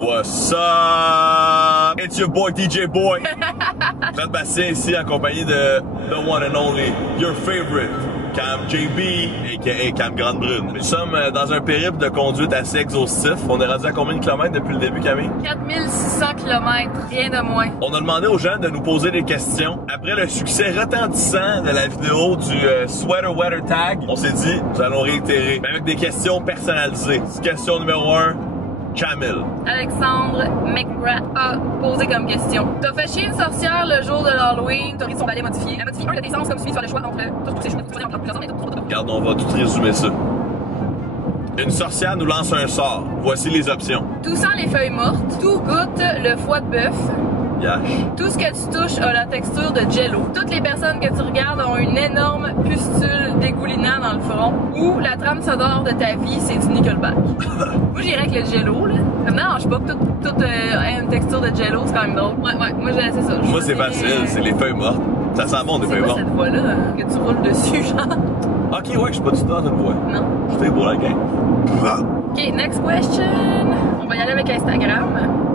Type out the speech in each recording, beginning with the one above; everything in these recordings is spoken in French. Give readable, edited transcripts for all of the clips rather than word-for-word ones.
What's up? It's your boy DJ Boy. Jean-Bastien ici en compagnie de the one and only, your favorite, Cam JB, a.k.a. Cam Grande Brune. Nous sommes dans un périple de conduite assez exhaustif. On est rendu à combien de kilomètres depuis le début, Camille? 4600 km, rien de moins. On a demandé aux gens de nous poser des questions. Après le succès retentissant de la vidéo du Sweater Weather Tag, on s'est dit, nous allons réitérer, mais avec des questions personnalisées. Question numéro 1. Camille. Alexandre McGrath a posé comme question. T'as fait chier une sorcière le jour de l'Halloween, t'as ri de son balai modifié. Elle modifie un de tes sens comme suivi sur le choix entre tous ces choix entre plusieurs hommes et d'autres. Regarde, on va tout résumer ça. Une sorcière nous lance un sort. Voici les options. Tout sent les feuilles mortes, tout goûte le foie de bœuf. Yash. Tout ce que tu touches a la texture de jello. Toutes les personnes que tu regardes ont une énorme pustule dégoulinant dans le front. Ou la trame sonore de ta vie, c'est du Nickelback. Moi, j'irais avec le jello, là. Non, je sais pas que toute une texture de jello, c'est quand même drôle. Ouais, moi, c'est ça. Moi, c'est facile, c'est les feuilles mortes. Ça sent bon, des feuilles mortes. C'est quoi cette voix-là, que tu roules dessus, genre? Ok, ouais, je suis pas du tout dans une voix. Non. C'était pour la game. Ok, next question. On va y aller avec Instagram.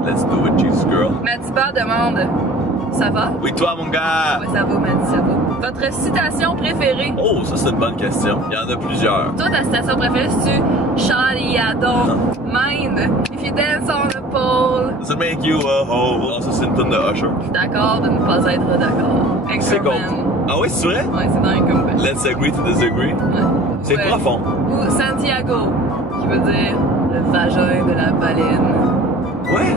Let's do it, Jesus girl. Madiba demande, ça va? Oui, toi, mon gars. Ouais, ça va, Madi, ça va. Votre citation préférée? Oh, ça, c'est une bonne question. Il y en a plusieurs. Toi, ta citation préférée, c'est-tu Charlie, I don't mind if you dance on the pole? Does it make you a hoe? Non, ça, c'est une tonne de Usher. Je suis d'accord de ne pas être d'accord. C'est Anchorman. contre. Ah oui, c'est vrai? Ouais, c'est dans Anchorman. Let's agree to disagree. Ouais. C'est Ouais. profond. Ou Santiago, qui veut dire le vagin de la baleine. Ouais.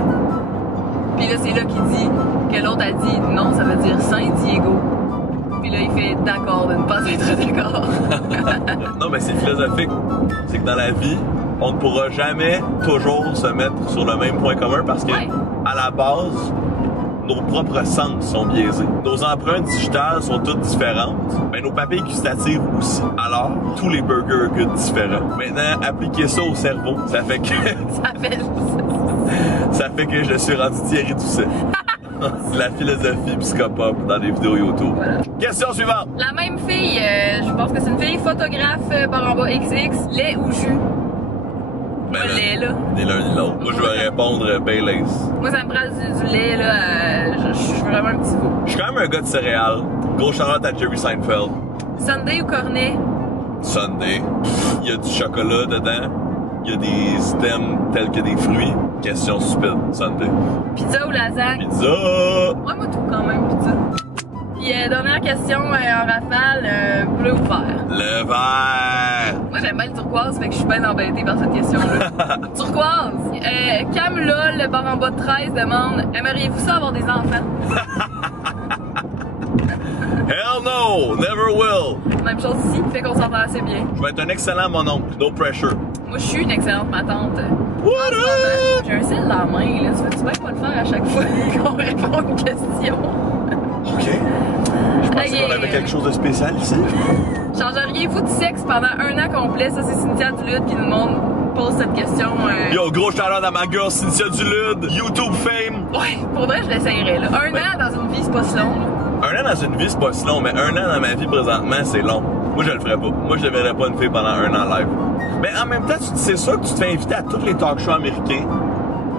Puis là, c'est là qu'il dit que l'autre a dit non, ça veut dire Saint-Diego. Puis là, il fait d'accord de ne pas être d'accord. Non, mais c'est philosophique. C'est que dans la vie, on ne pourra jamais toujours se mettre sur le même point commun parce que, Ouais. à la base, nos propres sens sont biaisés. Nos empreintes digitales sont toutes différentes, mais nos papilles gustatives aussi. Alors, tous les burgers goûtent différents. Maintenant, appliquer ça au cerveau, ça fait que ça fait que je suis rendu Thierry Doucet. C'est la philosophie psychopop dans les vidéos YouTube. Voilà. Question suivante. La même fille, je pense que c'est une fille photographe par en bas XX, lait ou jus? Ben Pas là, lait, là. ni l'un ni l'autre. Moi, je vais répondre Baileys. Moi, ça me prend du lait, là. Je suis vraiment un petit veau. Je suis quand même un gars de céréales. Gros shout-out à Jerry Seinfeld. Sunday ou cornet? Sunday. Il y a du chocolat dedans. Il y a des stems tels que des fruits. Question stupide. Sunday. Pizza ou lasagne? Pizza. Ouais, moi tout quand même, pizza. Puis dernière question en rafale, bleu ou vert? Le vert. Moi j'aime bien le turquoise, fait que je suis bien embêtée par cette question-là. Turquoise! Cam LOL, le bar en bas de 13 demande, aimeriez-vous ça avoir des enfants? Hell no. Never will. Même chose ici, fait qu'on s'entend assez bien. Je vais être un excellent mononcle. No pressure. Moi je suis une excellente matante. What En ce up? moment, j'ai un sel dans la main, là. Tu veux bien pas le faire à chaque fois qu'on répond à une question? OK. Je pensais qu'on avait quelque chose de spécial ici. Changeriez-vous de sexe pendant un an complet? Ça, c'est Cynthia Duluth qui nous pose cette question. Yo, gros shout-out à ma girl Cynthia Duluth. YouTube fame. Ouais, pour vrai, je l'essayerais, là. Un an dans une vie, c'est pas si long, là. Un an dans une vie, c'est pas si long, mais un an dans ma vie présentement, c'est long. Moi, je le ferais pas. Moi, je ne verrais pas une fille pendant un an live. Mais en même temps, c'est sûr que tu te fais inviter à tous les talk shows américains.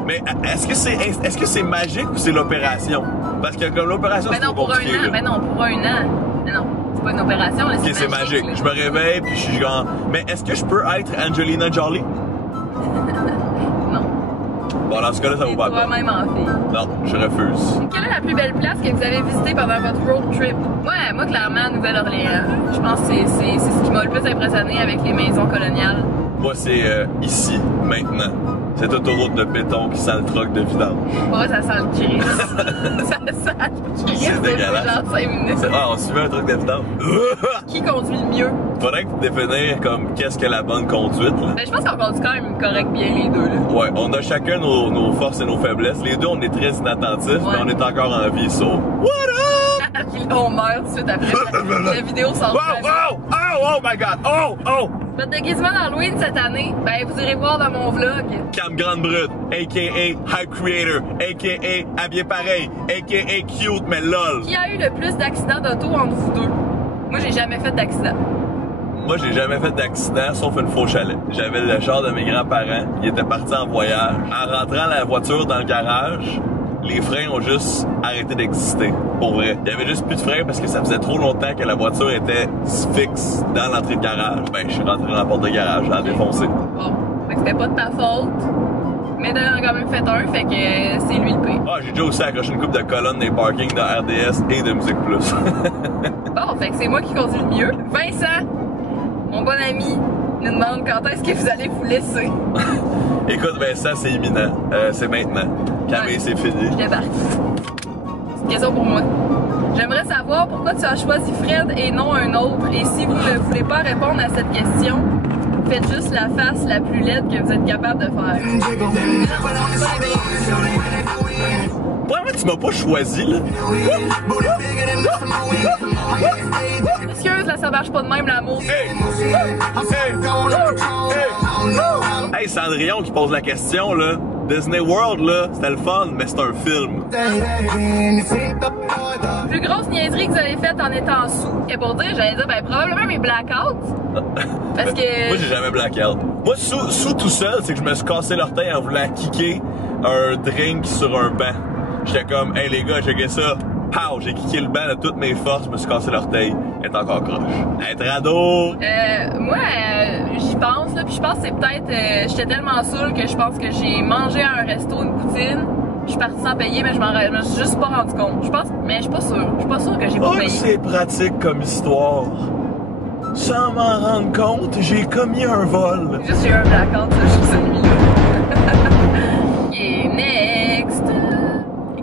Mais est-ce que c'est magique ou c'est l'opération? Parce que comme l'opération, c'est Ben non, trop pour un compliqué. an. Là. Ben non, pour un an. Ben non, c'est pas une opération, là. Ok, c'est magique. là. Je me réveille, puis je suis genre... Mais est-ce que je peux être Angelina Jolie? Non. Bon, dans ce cas-là, ça vaut C'est pas la peine. toi-même en fille. Non, je refuse. Quelle est la plus belle place que vous avez visitée pendant votre road trip? Moi, clairement, Nouvelle-Orléans. Je pense que c'est ce qui m'a le plus impressionné avec les maisons coloniales. Moi, c'est ici, maintenant. Cette autoroute de béton qui sent le troc de vidange. Ouais, ça sent le Christ. Ça sent le Christ. C'est dégueulasse. Genre 5 minutes. Ah, on suivait un truc de vidange. Qui conduit le mieux? Faudrait que tu définir comme qu'est-ce que la bonne conduite, là. Ben, je pense qu'on conduit quand même correct bien les deux, là. Ouais, on a chacun nos forces et nos faiblesses. Les deux, on est très inattentifs, Ouais. mais on est encore en vie, so... What up? Puis là, on meurt tout de suite après. La vidéo sort. Oh, oh, oh, oh my god, oh, oh! Votre déguisement d'Halloween cette année, ben vous irez voir dans mon vlog. Cam Grande Brune, a.k.a. Hype Creator, a.k.a. Habillé pareil, a.k.a. Cute, mais lol. Qui a eu le plus d'accidents d'auto entre vous deux? Moi, j'ai jamais fait d'accident. Moi, j'ai jamais fait d'accident, sauf une fois au chalet. J'avais le char de mes grands-parents. Ils étaient partis en voyage. En rentrant la voiture dans le garage, les freins ont juste arrêté d'exister. Pour vrai. Il y avait juste plus de freins parce que ça faisait trop longtemps que la voiture était fixe dans l'entrée de garage. Ben, je suis rentré dans la porte de garage, j'ai défoncé. Bon, fait que c'était pas de ta faute. Mais t'en as quand même fait un, fait que c'est lui le pire. Ah, j'ai déjà aussi accroché une coupe de colonnes des parkings de RDS et de Musique Plus. Bon, fait que c'est moi qui conduis le mieux. Vincent, mon bon ami, nous demande quand est-ce que vous allez vous laisser. Écoute, Vincent, c'est imminent. C'est maintenant. Camille, Ouais. c'est fini. Je débarque. C'est une question pour moi. J'aimerais savoir pourquoi tu as choisi Fred et non un autre. Et si vous ne voulez pas répondre à cette question, faites juste la face la plus laide que vous êtes capable de faire. Vraiment, tu m'as pas choisi, là. Excuse, là, ça marche pas de même, l'amour. Hey! Hey, Cendrillon qui pose la question, là. Disney World, là, c'était le fun, mais c'est un film. Plus grosse niaiserie que vous avez faite en étant sous. Et pour dire, j'allais dire, ben, probablement mes blackouts. Parce que. Moi, j'ai jamais blackout. Moi, sous tout seul, c'est que je me suis cassé l'orteil en voulant kicker un drink sur un banc. J'étais comme, hey les gars, checkez ça. Pow! J'ai kické le banc de toutes mes forces, je me suis cassé l'orteil. Elle est encore croche. Être ado! Moi, j'y pense, là, puis je pense que c'est peut-être. J'étais tellement saoule que je pense que j'ai mangé à un resto, une poutine. Je suis partie sans payer, mais je me suis juste pas rendu compte. Je pense, mais je suis pas sûre. Je suis pas sûre que j'ai pas Oh, payé. c'est pratique comme histoire. Sans m'en rendre compte, j'ai commis un vol. Juste j'ai eu un blackout, ça, juste cette nuit-là. Et next.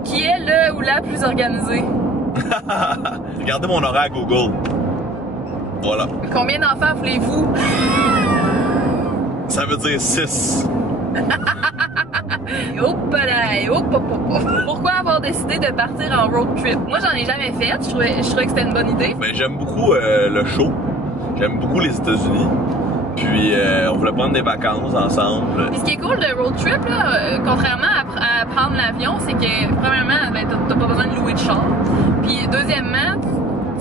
Qui est le ou la plus organisée? Regardez mon horaire Google. Voilà. Combien d'enfants voulez-vous? Ça veut dire 6. Hop là, hop, hop, hop. Pourquoi avoir décidé de partir en road trip? Moi, j'en ai jamais fait. Je trouvais que c'était une bonne idée. Ben, j'aime beaucoup le show. J'aime beaucoup les États-Unis. Puis, on voulait prendre des vacances ensemble. Puis ce qui est cool de road trip, là, contrairement à prendre l'avion, c'est que, premièrement, ben, t'as pas besoin de louer de char. Puis, deuxièmement,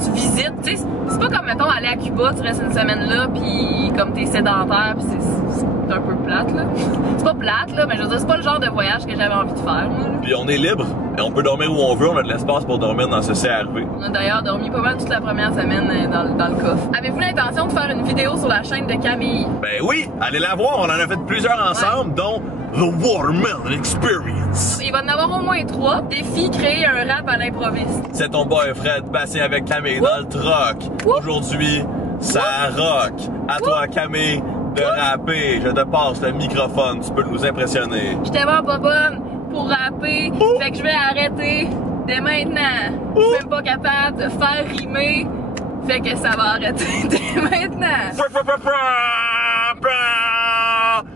tu visites. Tu sais, c'est pas comme, mettons, aller à Cuba, tu restes une semaine là, puis comme t'es sédentaire, puis c'est un peu plate, là. C'est pas plate, là, mais je veux dire, c'est pas le genre de voyage que j'avais envie de faire, moi, là. Puis, on est libre. Et on peut dormir où on veut. On a de l'espace pour dormir dans ce CRV. On a d'ailleurs dormi pas mal toute la première semaine dans le coffre. Avez-vous l'intention de faire une vidéo sur la chaîne de Camille? Ben oui, allez la voir. On en a fait plusieurs ensemble, dont The Watermelon Experience. Il va en avoir au moins 3. Défi, créer un rap à l'improviste. C'est ton boy Fred, Bastien avec Camille dans le troc. Aujourd'hui, ça rock. À toi, Camille, de rapper. Je te passe le microphone. Tu peux nous impressionner. J'étais vraiment pas bonne pour rapper, fait que je vais arrêter dès maintenant. Je suis même pas capable de faire rimer, fait que ça va arrêter dès maintenant.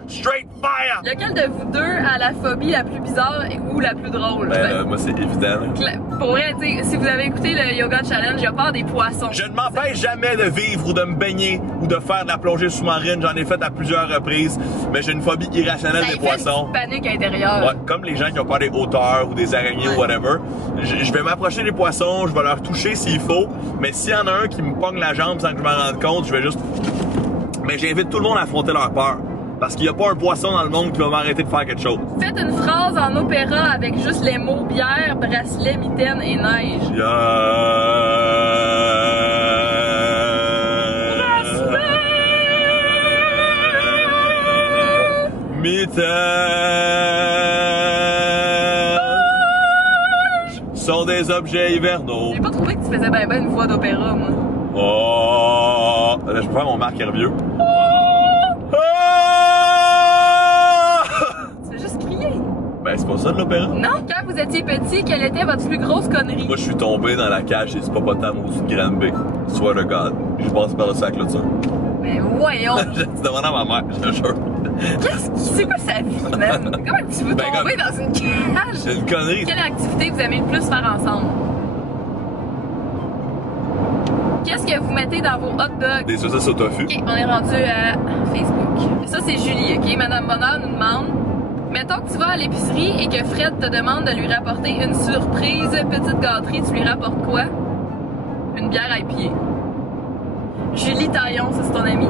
Straight fire! Lequel de vous deux a la phobie la plus bizarre ou la plus drôle? Ben, moi, c'est évident. Là. Pour vrai, tu sais, si vous avez écouté le Yoga Challenge, j'ai peur des poissons. Je ne m'empêche jamais de vivre ou de me baigner ou de faire de la plongée sous-marine. J'en ai fait à plusieurs reprises, mais j'ai une phobie irrationnelle Ça des y fait poissons. une petite panique intérieure. Ouais, comme les gens qui ont peur des hauteurs ou des araignées ou whatever. Je vais m'approcher des poissons, je vais leur toucher s'il faut, mais s'il y en a un qui me pogne la jambe sans que je m'en rende compte, je vais juste... Mais j'invite tout le monde à affronter leur peur. Parce qu'il n'y a pas un poisson dans le monde qui va m'arrêter de faire quelque chose. Faites une phrase en opéra avec juste les mots bière, bracelet, mitaine et neige. Mitaine sont des objets hivernaux. J'ai pas trouvé que tu faisais ben une voix d'opéra, moi. Oh! Là, je peux faire mon Marc Hervieux. Tu fais juste crier. Ben, c'est pas ça de l'opéra. Non, quand vous étiez petit, quelle était votre plus grosse connerie? Moi, je suis tombé dans la cage et du hippopotame au-dessus de Granby. Swear to God. J'ai passé par le sac là dessus. Mais voyons! J'ai demandé à ma mère, je te jure. C'est quoi sa vie, man? Comment tu veux Ben, tomber dans une cage? C'est une connerie. Quelle activité vous aimez le plus faire ensemble? Qu'est-ce que vous mettez dans vos hot dogs? Des saucisses au tofu. Ok, on est rendu à Facebook. Ça, c'est Julie, ok? Madame Bonheur nous demande: mettons que tu vas à l'épicerie et que Fred te demande de lui rapporter une surprise petite gâterie, tu lui rapportes quoi? Une bière IPA. Julie Taillon, c'est ton amie.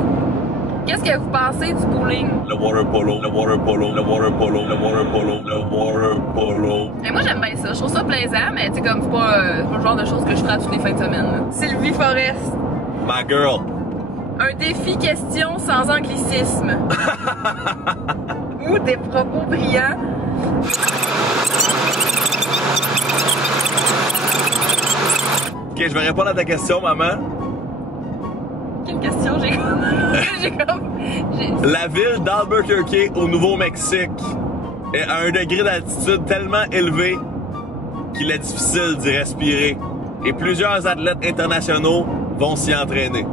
Qu'est-ce que vous pensez du bowling? Le water polo, le water polo, le water polo, le water polo, le water polo. Et moi, j'aime bien ça. Je trouve ça plaisant, mais tu sais, comme c'est pas le genre de choses que je ferai toutes les fins de semaine. Là. Sylvie Forest. My girl. Un défi question sans anglicisme. Ou des propos brillants. Ok, je vais répondre à ta question, maman. Quelle question j'ai comme... La ville d'Albuquerque au Nouveau-Mexique est à un degré d'altitude tellement élevé qu'il est difficile d'y respirer. Et plusieurs athlètes internationaux vont s'y entraîner.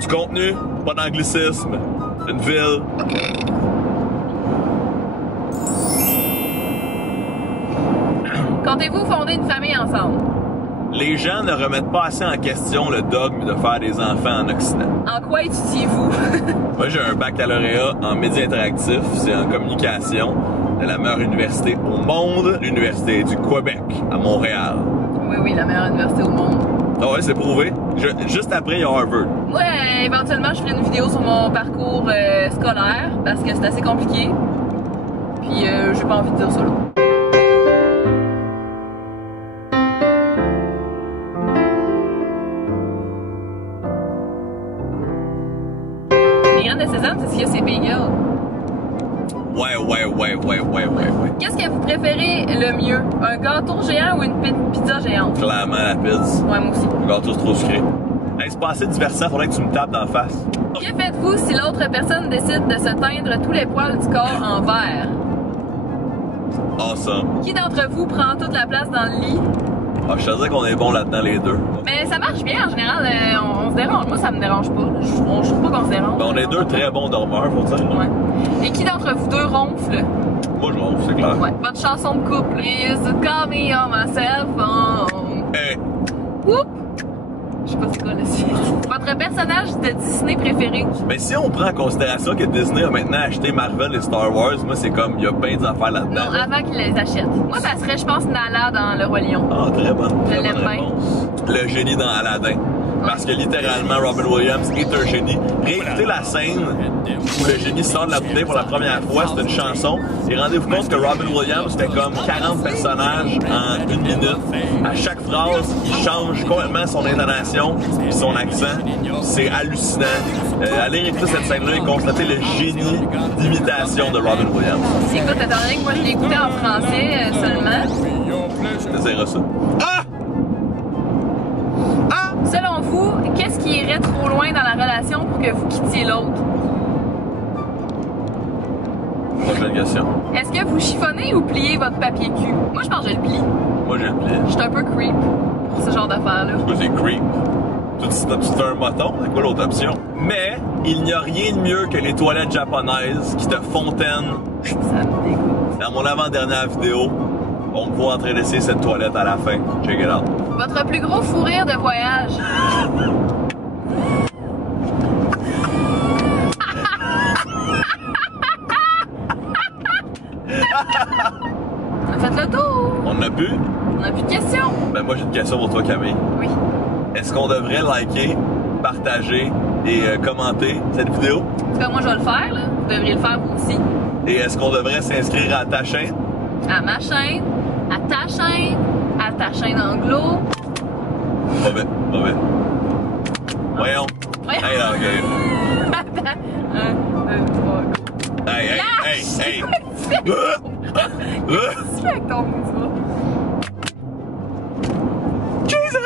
Du contenu, pas d'anglicisme, une ville. Comptez-vous fonder une famille ensemble? Les gens ne remettent pas assez en question le dogme de faire des enfants en Occident. En quoi étudiez-vous? Moi, j'ai un baccalauréat en médias interactifs, c'est en communication de la meilleure université au monde, l'Université du Québec, à Montréal. Oui, la meilleure université au monde. Ah ouais, c'est prouvé. Juste après, il y a Harvard. Ouais, éventuellement, je ferai une vidéo sur mon parcours scolaire, parce que c'est assez compliqué. Puis, j'ai pas envie de dire ça là. Les graines de sésame, c'est ce qu'il y a, c'est bagel. Ouais. Qu'est-ce que vous préférez le mieux? Un gâteau géant ou une pizza géante? Clairement, la pizza. Ouais, moi aussi. Le gâteau, c'est trop sucré. Hey, c'est pas assez divertissant, faudrait que tu me tapes d'en face. Que faites-vous si l'autre personne décide de se teindre tous les poils du corps en vert? Awesome. Qui d'entre vous prend toute la place dans le lit? Ah, je te disais qu'on est bons là-dedans, les deux. Mais ça marche bien en général, on se dérange. Moi, ça me dérange pas. Je trouve pas qu'on se dérange. Ben, on est deux très bons dormeurs, faut dire. Ouais. Et qui d'entre vous deux ronfle? Moi, je ronfle, c'est clair. Ouais. Votre chanson de couple. You used to call me on my cell phone. Hey, Oups! Je sais pas c'est quoi la suite. Votre personnage de Disney préféré? mais si on prend en considération que Disney a maintenant acheté Marvel et Star Wars, moi, c'est comme, il y a bien des affaires là-dedans. Non, avant qu'il les achète. Moi, ça serait, je pense, Nala dans Le Roi Lion. Ah, très bonne. Je très l'aime bonne bien. réponse. Le génie dans Aladdin. Parce que littéralement, Robin Williams est un génie. Réécoutez la scène où le génie sort de la bouteille pour la première fois, c'est une chanson. Et rendez-vous compte que Robin Williams fait comme 40 personnages en une minute. À chaque phrase, il change complètement son intonation et son accent. C'est hallucinant. Allez réécouter cette scène-là et constater le génie d'imitation de Robin Williams. Écoute, étant donné que moi, je l'ai écouté en français seulement. T'essaieras ça. Ah! Selon vous, qu'est-ce qui irait trop loin dans la relation pour que vous quittiez l'autre? Prochaine question. Est-ce que vous chiffonnez ou pliez votre papier cul? Moi, je pense que je le plie. Moi, j'ai le pli. Je suis un peu creep pour ce genre d'affaires-là. Moi, c'est creep. Tu fais un moton, c'est quoi l'autre option? Mais il n'y a rien de mieux que les toilettes japonaises qui te fontainent. Ça me dégoûte. Dans mon avant-dernière vidéo, on me voit en train d'essayer cette toilette à la fin. Check it out. Votre plus gros fou rire de voyage? Faites le tour. On n'a plus? On n'a plus de questions. Ben moi, j'ai une question pour toi, Camille. Oui. Est-ce qu'on devrait liker, partager et commenter cette vidéo? En tout cas, moi, je vais le faire. Là. Vous devriez le faire vous aussi. Et est-ce qu'on devrait s'inscrire à ta chaîne? À ma chaîne, à ta chaîne anglo. Mauvais. Voyons. Voyons. Hey, là, OK. Attends. 1, 2, 3, go. Hey. Qu'est-ce que tu fais avec ton petit bras? Jesus!